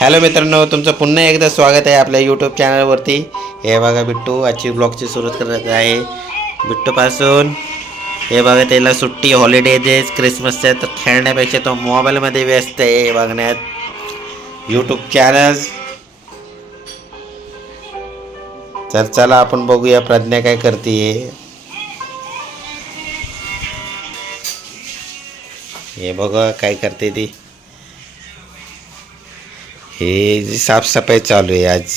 Hello मित्रांनो तुमचं पुन्हा एकदा स्वागत आहे आपल्या यूट्यूब चॅनलवरती हे बघा बिट्टू आजची ब्लॉगची सुरुवात करत आहे. बिट्टूपासून हे बघा त्याला सुट्टी हॉलिडे डेज क्रिसमसच्या तर खेळण्यापेक्षा तो मोबाईलमध्ये व्यस्त आहे हे बघण्यात. यूट्यूब चॅनल तर चला आपण बघूया प्रज्ञा काय करते हे बघा काय करते ती. हे जी साफसफाई चालू आहे आज.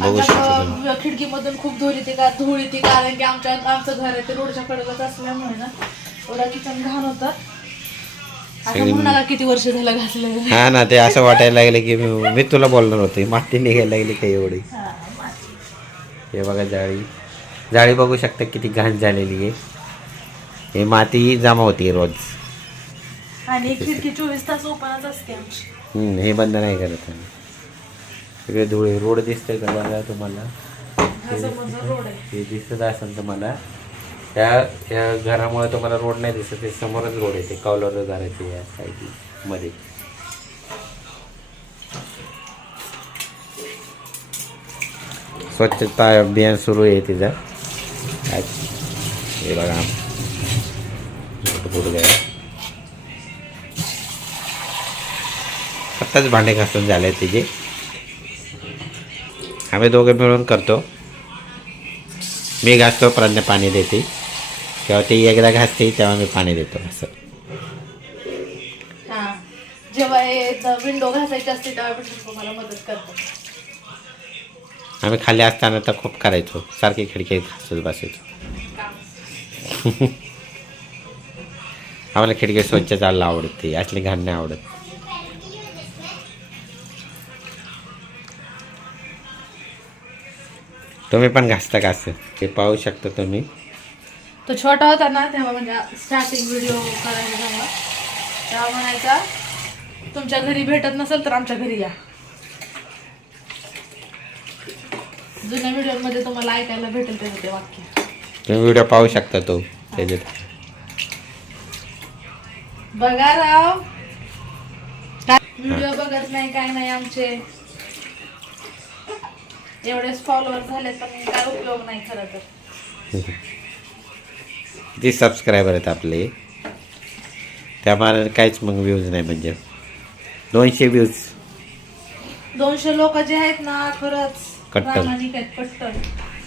बघू शकता. आता खिडकीमधून खूप धूळ येते का? धूळ येते कारण की आमच्या आमचं घर आहे ते रोडच्या कडेलाच असल्यामुळे ना एवढा किचन घाण होतं. असं सगळी- म्हणू नका किती वर्ष झालं घातलं हा ना ते असं वाटायला लागलं की मी मी तुला बोलणार होते माती निघायला लागली काही एवढी? हे बघा जाळी. जाळी बघू शकता किती घाण झालेली आहे. हे माती जमा होती रोज. आणि खिडकी चोवीस तास ओपनच असते आमची. हम्म, हे बंद नाही करत आम्ही. सगळे धुळे रोड दिसतंय का बघा तुम्हाला? हा समोरचा रोड आहे. हे दिसत असेल तुम्हाला. त्या त्या घरामुळे तुम्हाला रोड नाही दिसत ते समोरच रोड आहे ते कौलर घराचे या साईडमध्ये. स्वच्छता अभियान सुरू आहे तिचं आज हे बघा. गेला आत्ताच भांडे घासून झाले तिचे. आम्ही दोघे मिळून करतो. मी घासतो प्रज्ञा पाणी देते. तेव्हा ती एकदा घासते तेव्हा मी पाणी देतो असं. हा. जेव्हा विंडो घासायची असते तेव्हा पण तुम्हाला मदत करतो आम्ही खाली असताना तर खूप करायचो. सारखी खिडकी घासत बसायचो. आम्हाला खिडकी स्वच्छ चालला आवडते असली घाण नाही आवडत. तुम्ही पण घासता असं? ते पाहू शकता तुम्ही. तो छोटा होता ना तेव्हा म्हणजे स्टार्टिंग व्हिडिओ करायचा तेव्हा तेव्हा म्हणायचा तुमच्या घरी भेटत नसेल तर आमच्या घरी या. जुन्या व्हिडिओमध्ये तुम्हाला ऐकायला भेटेल त्याचं ते वाक्य. तुम्ही व्हिडिओ पाहू शकता तो त्याच्यात. बघा राव. व्हिडिओ बघत नाही काय नाही आमचे. एवढेच फॉलोअर झाले पण काय उपयोग नाही खरं तर. किती सबस्क्रायबर आहेत आपले त्यामुळे काहीच मग व्ह्यूज नाही म्हणजे. दोनशे व्ह्यूज दोनशे लोक जे आहेत ना खरंच कट्टर. प्रामाणिक आहेत कट्टर.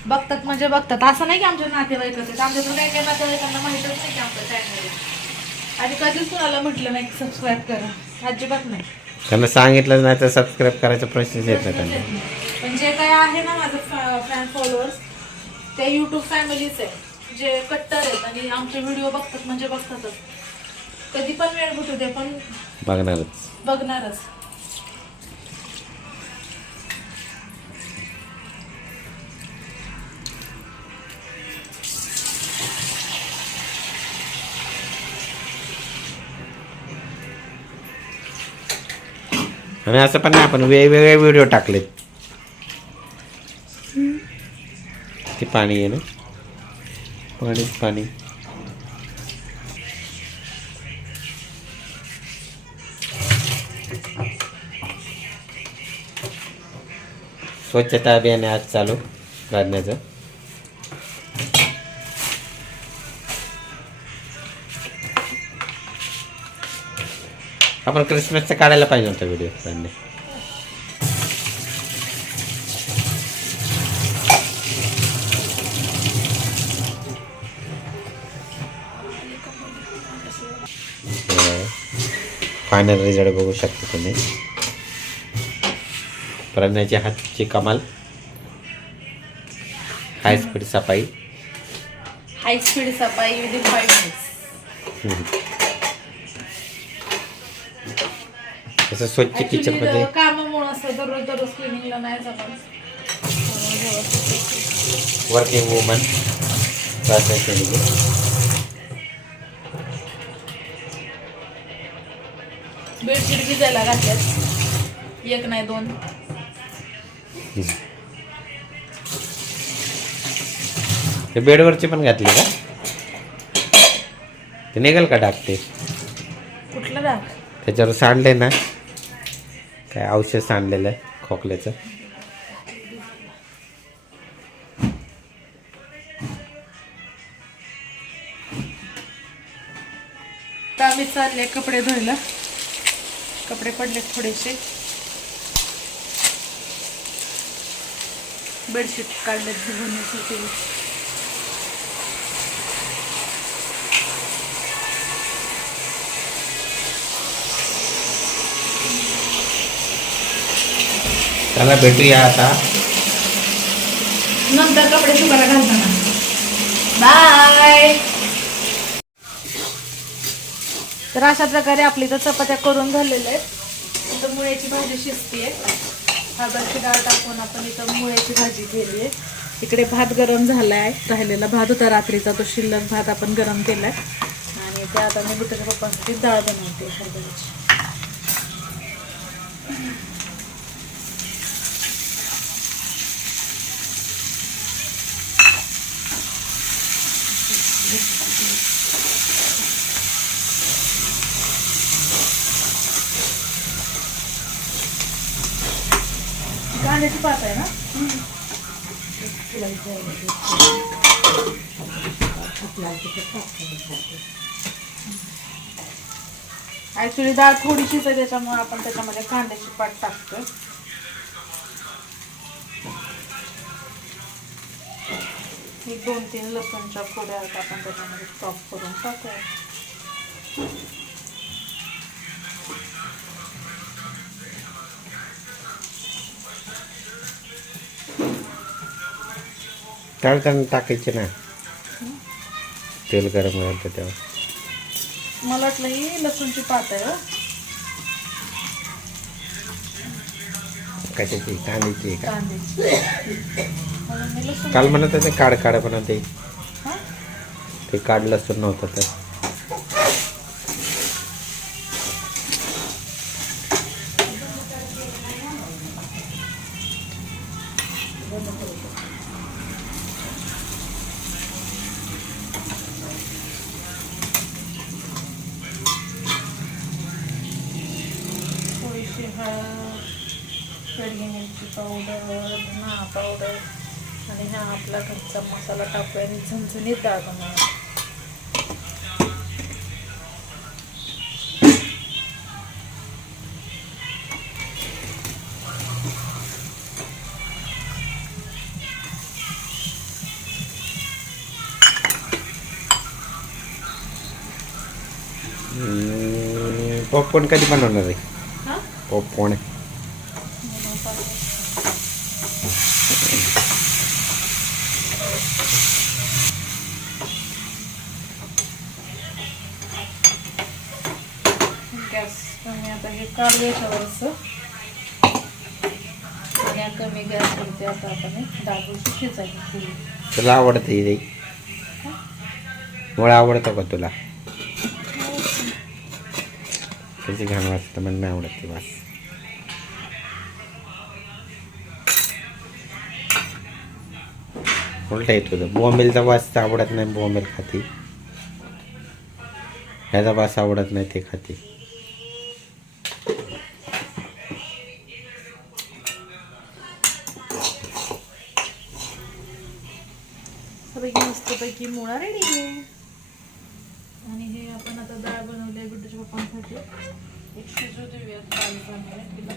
बघतात म्हणजे बघतात. असं नाही की आमच्या नातेवाईक आहेत आमच्या तर काही काही नातेवाईकांना माहितच नाही की आमचं चॅनल आणि कधीच कुणाला म्हटलं नाही सबस्क्राईब करा. अजिबात नाही. त्यांना सांगितलं नाही तर सबस्क्राईब करायचा प्रश्नच येत नाही त्यांना. पण जे काय आहे ना माझं फॅन फॉलोअर्स ते युट्यूब फॅमिलीच आहे. जे कट्टर आहेत आणि आमचे व्हिडिओ बघतात म्हणजे बघतातच. कधी पण वेळ भेटू दे पण बघणारच. बघणारच. आणि असं पण नाही आपण वेगवेगळे व्हिडिओ टाकलेत. ते पाणी आहे ना? पाणी पाणी. स्वच्छता अभियान आज चालू काढण्याचं आपण क्रिसमसचा काढायला पाहिजे होता व्हिडिओ काढणे फायनल रिझल्ट बघू शकता तुम्ही. प्रज्ञाच्या हातची कमाल. हाय स्पीड सफाई. हाय स्पीड सफाई विदिन फाईव्ह मिनिट्स तसं स्वच्छ किचनमध्ये कामामुळे असं दररोज दररोज क्लिनिंगला नाही जमत. वर्किंग वुमन केली बेडशीट भिजायला घातल्यात. एक नाही दोन. ते बेडवरची पण घातली का? ते निघेल का टाकते कुठलं डाग? त्याच्यावर सांडले ना. काय औषध सांडलेलं आहे खोकल्याचं. आम्ही चालले कपडे धुयला. कपडे पडले थोडेसे. बेडशीट काढले धुवण्यासाठी त्याला भेटूया आता. नंतर कपडे सुकायला घालताना. बाय. तर अशा प्रकारे आपली तर चपात्या करून झालेल्या आहेत. इथं मुळ्याची भाजी शिजते हरभऱ्याची डाळ टाकून आपण इथं मुळ्याची भाजी केली आहे इकडे भात गरम झालाय. राहिलेला भात होता रात्रीचा तो शिल्लक भात आपण गरम केलाय. आणि ते आता मी बुटाच्या पप्पांसाठी डाळ बनवते हरभऱ्याची. कांद्याची पात आहे ना? ऍक्च्युली डाळ थोडीशीच आहे त्याच्यामुळे आपण त्याच्यामध्ये कांद्याची पात टाकतो एक दोन तीन लसूणच्या फोड्या आहेत आपण त्याच्यामध्ये चॉप करून टाकूया. टाळताना टाकायचे ना. तेल गरम घालतं तेव्हा. मला वाटलं ही लसूणची पात आहे हो. कशाची? कांद्याची का? कांद्याची. म्हणून मी लसूण काल म्हणत होते काढ काढ म्हणत ते हा? ते काढ लसूण नव्हतं तर थोडीशी हळद पेरली मिरची पावडर धना पावडर आणि हा आपला घरचा मसाला टाकूया आणि झणझणीत डाळ बनवूया पॉपकॉर्न कधी बनवणार आहे हा पॉपकॉर्न गॅस कमी आता हे या कमी गॅसवरती आता आपण हे डाळूची शिजायची पुरी तुला आवडते मुळे आवडतं का तुला? त्याची घाण वाजतं मला नाही आवडत ती वास उलटा येत होतं. बॉम्बेलचा वास तर आवडत नाही बॉम्बेल खाते. ह्याचा वास आवडत नाही ते खाते. मस्तपैकी मुळा रेडी आहे. आणि हे आपण आता डाळ बनवली आहे गुड्डूच्या पप्पांसाठी. एक शिजू देऊया डाळ बनवूया तिला.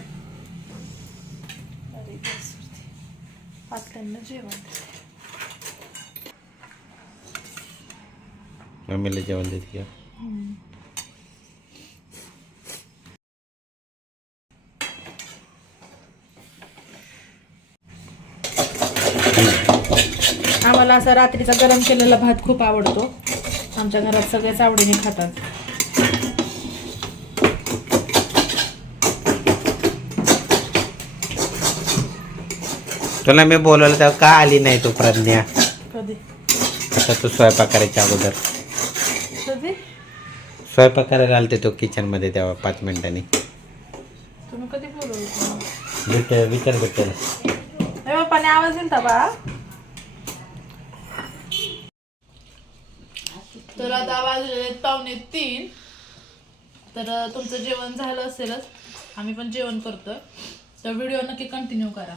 पातळ्यांना जेवण. मम्मीला जेवण देते का. आम्हाला असा रात्रीचा गरम केलेला भात खूप आवडतो. आमच्या घरात सगळेच आवडीने खातात. तुला मी बोलवलं तेव्हा का आली नाही तू प्रज्ञा? कधी? आता तू स्वयंपाक करायच्या अगोदर. स्वयंपाक करायला आलते तो किचनमध्ये तेव्हा पाच मिनिटांनी. तुम्ही कधी बोलवलं विचार विचार भेटेल. ए बाप्पाने आवाज दिलता बा? तर आता वाजलेले आहेत पावणे तीन. तर तुमचं जेवण झालं असेलच. आम्ही पण जेवण करतोय. तर व्हिडिओ नक्की कंटिन्यू करा.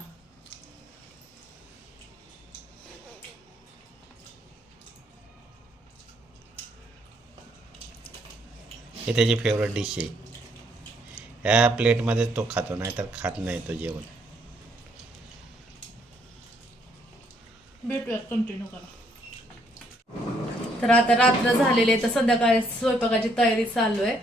हे त्याची फेवरेट डिश आहे. ह्या प्लेटमध्ये तो खातो नाही तर खात नाही तो जेवण. भेटूयात कंटिन्यू करा. तर आता रात्र झालेली आहे तर संध्याकाळी स्वयंपाकाची तयारी चालू आहे.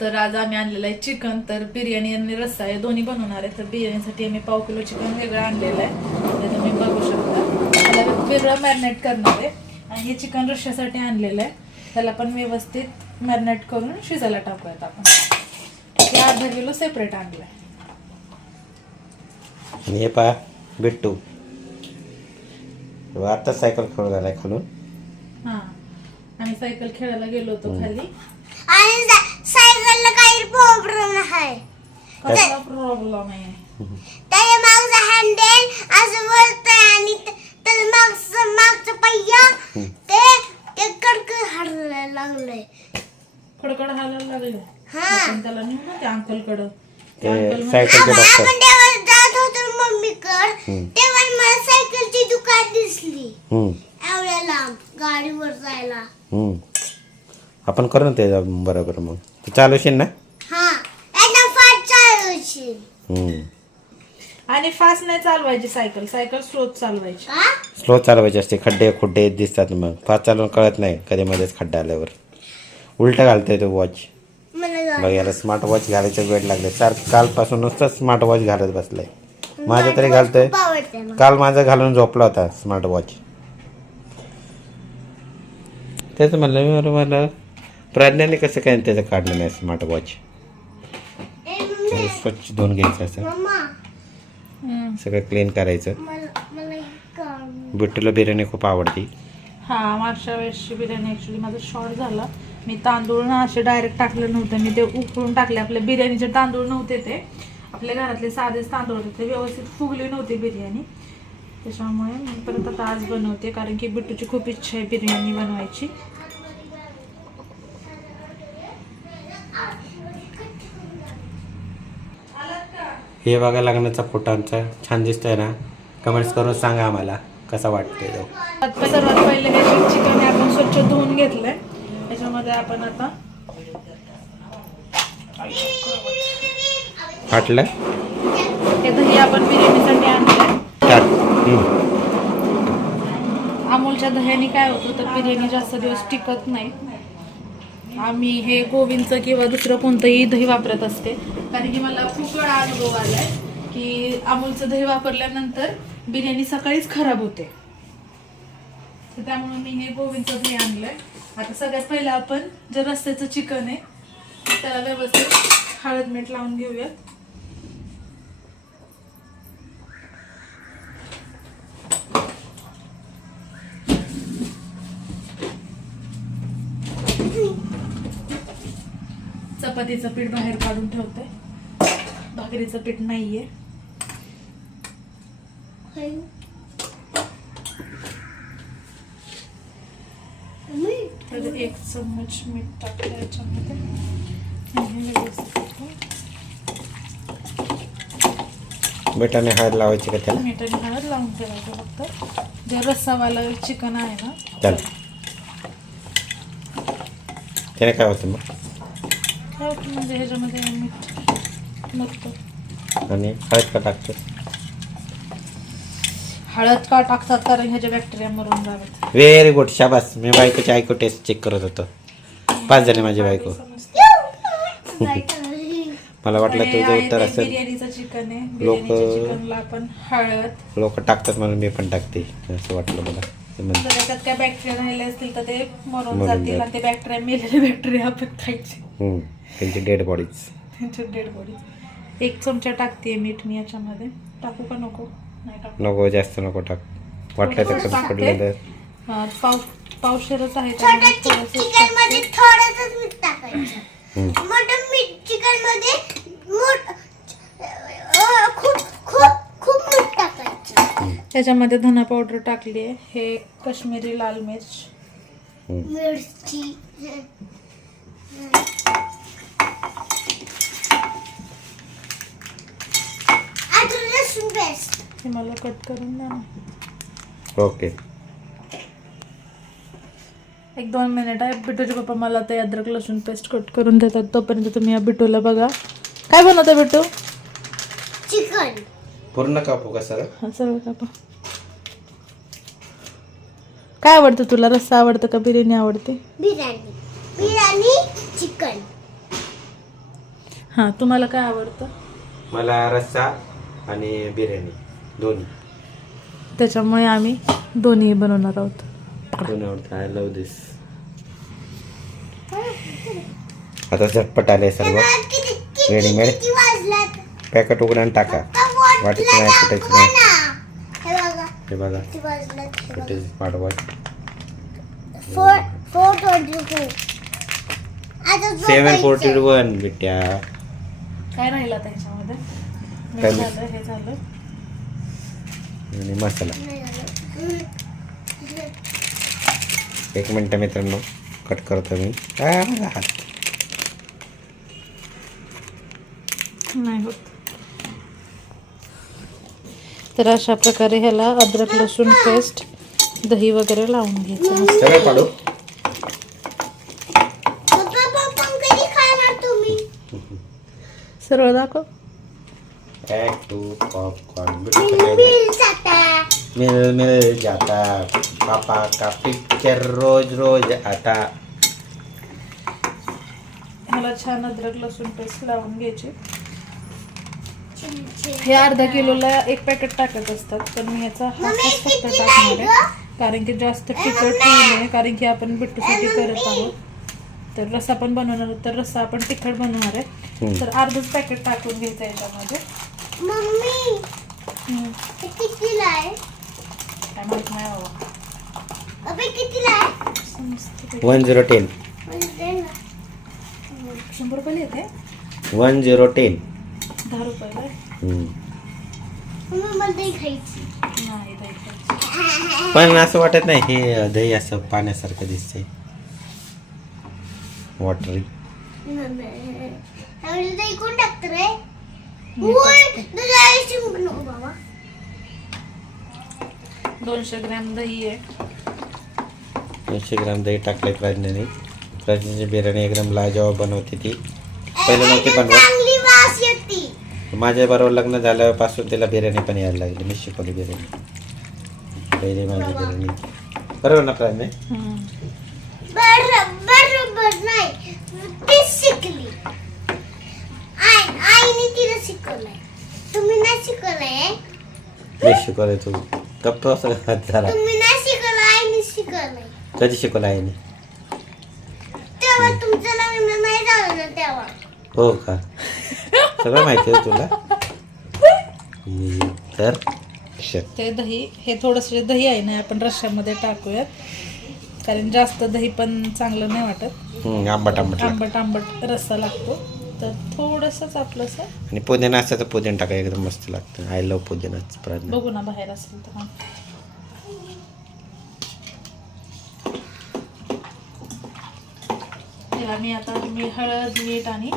तर आज आम्ही आणलेलं आहे चिकन तर बिर्याणी आणि रस्सा हे दोन्ही बनवणार आहे. तर बिर्याणीसाठी आम्ही पाव किलो चिकन वेगळं आणलेलं आहे. तर तुम्ही बघू शकता. त्याला वेगळं मॅरिनेट करणार आहे. आणि हे चिकन रश्श्यासाठी आणलेलं आहे. त्याला पण व्यवस्थित मॅरिनेट करून शिजायला टाकूयात आपण. हे अर्धा किलो सेपरेट आणलं आहे आणि हे पहा बिट्टू. आता सायकल खेळून आलाय खालून. हां. आम्ही सायकल खेळायला गेलो होतो खाली. आणि सा- सायकलला काही प्रॉब्लेम आहे. कसला प्रॉब्लेम आहे? त्याच्या मागचा हँडल असं वळतंय आणि त- मागचं मागचं पहिया ते ते कडक हरलाय लागलंय. कडकड हालायला लागले. हा. आपण त्याला नेऊ ना त्या अंकल कडं ते अंकल सायकलचे आपण डॉक्टर. आपण तेव्हा जात होतो मम्मीकड. तेव्हा मला सायकलची दुकान दिसली. हम्म, एवढ्या लांब गाडीवर जायला. हम्म. आपण करू ना ते बरोबर मग. तू चालवशील ना? हा. एकदम फास्ट चालवशील हम्म. आणि फास्ट नाही चालवायची सायकल. सायकल स्लो चालवायची. का स्लो चालवायचे असते. खड्डे खुड्डे दिसतात मग. फास्ट चालवून कळत नाही. कधी मध्येच खड्डा आल्यावर. उलटं घालतोय तो वॉच मला जा- बघ याला स्मार्ट वॉच घालायचं वेळ लागले. सारखं कालपासून नुसतं स्मार्ट वॉच घालत बसलाय. माझं तरी घालतोय. काल माझा घालून झोपला होता स्मार्ट वॉच तेच म्हणलं मी बरं मला प्राज्ञाने कसं काय त्याचं काढलं नाही स्मार्ट वॉच स्वच्छ धुवून घ्यायचं असं। सगळं क्लीन करायचं. बिट्टूला बिर्याणी खूप आवडती. हा मागच्या वेळेसची बिर्याणी ॲक्च्युली माझा शॉर्ट झाला. मी तांदूळ ना असे डायरेक्ट टाकले नव्हते. मी ते उकळून टाकले. आपले बिर्याणीचे तांदूळ नव्हते ते. आपल्या घरातले साधेच तांदूळ होते. ते व्यवस्थित फुगली नव्हती बिर्याणी. त्याच्यामुळे मी परत आता आज बनवते. कारण की बिट्टूची खूप इच्छा आहे बिर्याणी बनवायची. हे बघा लग्नाचा फोटो आमचा. छान दिसतोय ना? कमेंट्स करून सांगा आम्हाला कसा वाटतोय तो. सर्वात पहिले हे चिकन आपण स्वच्छ धुवून घेतलंय. त्याच्यामध्ये आपण आता फाटलं हे दही आपण बिर्याणीसाठी हम्म. अमूलच्या दह्याने काय होतं तर बिर्याणी जास्त दिवस टिकत नाही. आम्ही हे गोविंदचं किंवा दुसरं कोणतंही दही वापरत असते. कारण की मला खूप वेळा अनुभव आलाय की अमूलचं दही वापरल्यानंतर बिर्याणी सकाळीच खराब होते. त्यामुळे मी हे गोविंदचं दही आणलंय. आता सगळ्यात पहिलं आपण जे रस्त्याचं चिकन आहे त्याला व्यवस्थित हळद मीठ लावून घेऊयात. चपातीचं पीठ बाहेर काढून ठेवते भाकरीचं पीठ नाहीये मम्मी, तर एक चम्मच मीठ टाकलं याच्यामध्ये आणि व्यवस्थित बेटाने हळद लावायची का त्याला? मीठ आणि हळद लावून ठेवायचं फक्त. जे रस्सावालं चिकन आहे ना चल. त्याने काय होतं मग? काय होतं म्हणजे ह्याच्यामध्ये मीठ मुरतं आणि हळद का टाकतो हळद का टाकतात कारण ह्याच्या बॅक्टेरिया मरून जावेत व्हेरी गुड शाबास. मी बायकोची ऐकू टेस्ट चेक करत होतो. पाच झाले माझी बायको? मला वाटलं तुझं उत्तर असेल. बिर्याणीचं चिकन आहे. लोकं- बिर्याणीच्या चिकनला आपण हळद. लोक टाकतात म्हणून मी पण टाकते. असं वाटलं मला. ते म्हण- जर त्याच्यात काय बॅक्टेरिया राहिले असतील तर ते मरून मरून जातील जातील. आणि ते बॅक्टेरिया मेलेले बॅक्टेरिया आपण खायचे. हम्म. त्यांची डेड बॉडीज त्यांच्या डेड बॉडी एक चमचा टाकते मीठ मी याच्यामध्ये. टाकू का नको? नको जास्त नको टाक. वाटलं तर कधी पडलं तर. पाव आहे खूप खूप खूप त्याच्यामध्ये धना पावडर टाकली आहे हे कश्मीरी लाल मिर्च. मिरची. लसूण पेस्ट. हे मला कट करून द्या ना. ओके. एक दोन मिनिट आहे. बिटूचे पप्पा मला ते अद्रक लसूण पेस्ट कट करून देतात. तोपर्यंत तुम्ही या बिटूला बघा. काय बनवतं बिटू? चिकन. पूर्ण कापू का सर हा सर्व कापा. काय आवडतं तुला? रस्सा आवडतं का? बिर्याणी आवडते? बिर्याणी. बिर्याणी चिकन. हां तुम्हाला काय आवडतं? मला रस्सा आणि बिर्याणी. दोन्ही. त्याच्यामुळे आम्ही दोन्ही बनवणार आहोत. दोन्ही आवडतं. आय लव दिस आता झटपट आले सर्व. रेडीमेड पॅकेट उघडून टाका. वाटायचं नाही, वाटलं कुटायचं नाही. हे बघा. हे हे सेवन. Forty one बिट्या. काय राहिलं. झालं हे झालं. आणि मसाला. एक मिनटं मित्रांनो कट करतो मी. आ, माझा हात. नाही होत. तर अशा प्रकारे ह्याला अद्रक लसूण पेस्ट दही वगैरे लावून घ्यायचं सगळं पाडू? सरळ दाखव. मिल मिल जाता मिल मिल पापा का पिक्चर रोज रोज आता. ह्याला छान अद्रक लसूण पेस्ट लावून घ्यायची. हे अर्धा किलोला एक पॅकेट टाकत असतात पण मी ह्याचा हाफ मम्मी, हाफ फक्त किती टाकणार आहे? कारण की जास्त तिखट होऊ नये कारण की आपण बिट्टूसाठी करत आहोत. तर रस्सा पण बनवणार आहोत तर रस्सा आपण तिखट बनवणार आहे. तर अर्धच पॅकेट टाकून घ्यायचं याच्यामध्ये. मम्मी आहे? काय माहीत नाही बाबा अबे कितीला आहे? समजतं. One zero ten. म्हणजे. शंभर येते वन झिरो टेन. दहा रुपयाला आहे. मम्मी मला दही खायची. नाही दही खायचं. पण असं वाटत नाही हे दही असं पाण्यासारखं दिसतंय. वॉटरी मम्मी, त्यावेळी दही कोण टाकतं रे? होय, तुझ्या आईची मुख नको बाबा. दोनशे ग्रॅम दही आहे. दोनशे ग्राम दही टाकले प्रज्ञाने प्रज्ञाची बिर्याणी एकदम लाजवाब बनवते ती. पहिलं नव्हती बनवत. चांगली वास येते. माझ्या बरोबर लग्न झाल्यापासून तिला बिर्याणी पण यायला लागली. मी शिकवली बिर्याणी. पहिली माझी बिर्याणी. बरोबर ना शिकवलंय. मी शिकवलंय तू गप्प असं झाला तुम्ही नाही शिकवलं आईने शिकवलंय. कधी शिकवलं आईने? तेव्हा तुमचं लग्न नाही झालं ना तेव्हा. हो का? सगळं माहिती आहे तुला? तर शत. ते दही हे थोडंसं दही आहे ना आपण रश्श्यामध्ये टाकूयात. कारण जास्त दही पण चांगलं नाही वाटत. हम्म, आंबट आंबट लागतं. आंबट आंबट रस्सा लागतो. तर थोडंसंच आपलंसं आणि पुदिना असतं तर पुदिना टाका एकदम मस्त लागतं. आय लव पुदिनाच प्रज्ञा. बघू ना बाहेर असेल तर. मग. त्याला मी आता मी हळद मीठ आणि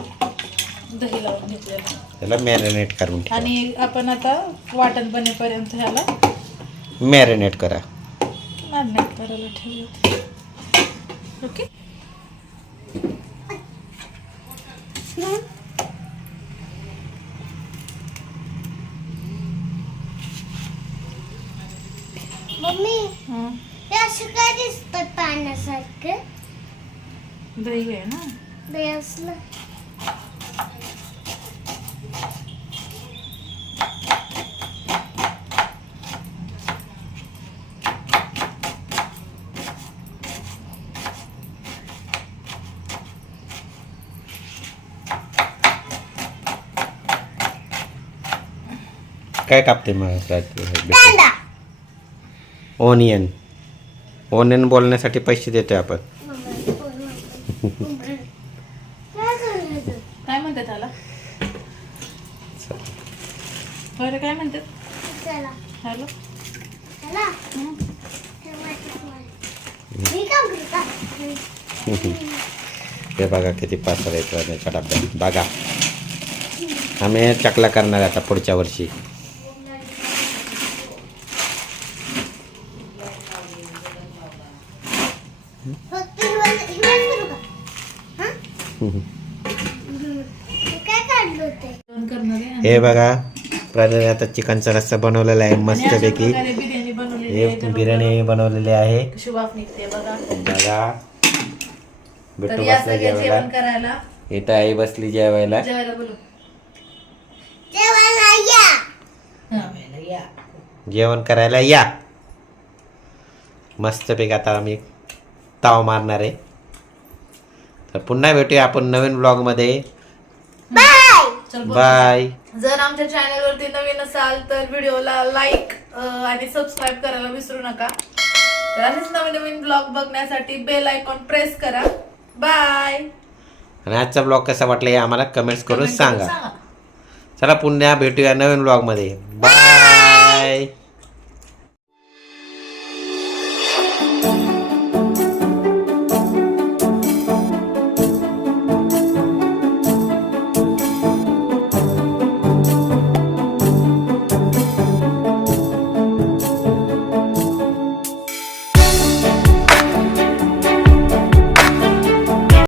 दही लावून घेतलेलं आहे. त्याला मॅरिनेट करून ठेवा. आणि आपण आता वाटण बनेपर्यंत ह्याला मॅरिनेट करा. मॅरिनेट करायला ठेवूयात. ओके मम्मी हां हे असं काय दिसतं पाण्यासारखं दही आहे ना? दही असलं. काय कापते मग कांदा. ओनियन ओनियन बोलण्यासाठी पैसे देतोय आपण. काय म्हणते त्याला? बरं काय म्हणते हॅलो? हे बघा किती पार्सल येत डब्यात. बघा. आम्ही चकला करणार आता पुढच्या वर्षी. हे बघा प्रणाली आता चिकनचा रस्सा बनवलेला आहे मस्तपैकी. हे बिर्याणी बनवलेली आहे. बघा. या बसला जेवायला. जेवण करायला. इथं आई बसली जेवायला. जेवण करायला या. मस्तपैकी आता आम्ही ताव मारणार आहे. तर पुन्हा भेटूया आपण नवीन ब्लॉगमध्ये बाय. बाय जर आमच्या चॅनलवरती नवीन असाल तर व्हिडिओला लाईक आणि सबस्क्राईब करायला विसरू नका. तर असेच नवीन नवीन ब्लॉग बघण्यासाठी बेल आयकॉन प्रेस करा. बाय आणि आजचा ब्लॉग कसा वाटला हे आम्हाला कमेंट्स करून सांगा. चला पुन्हा भेटूया नवीन ब्लॉगमध्ये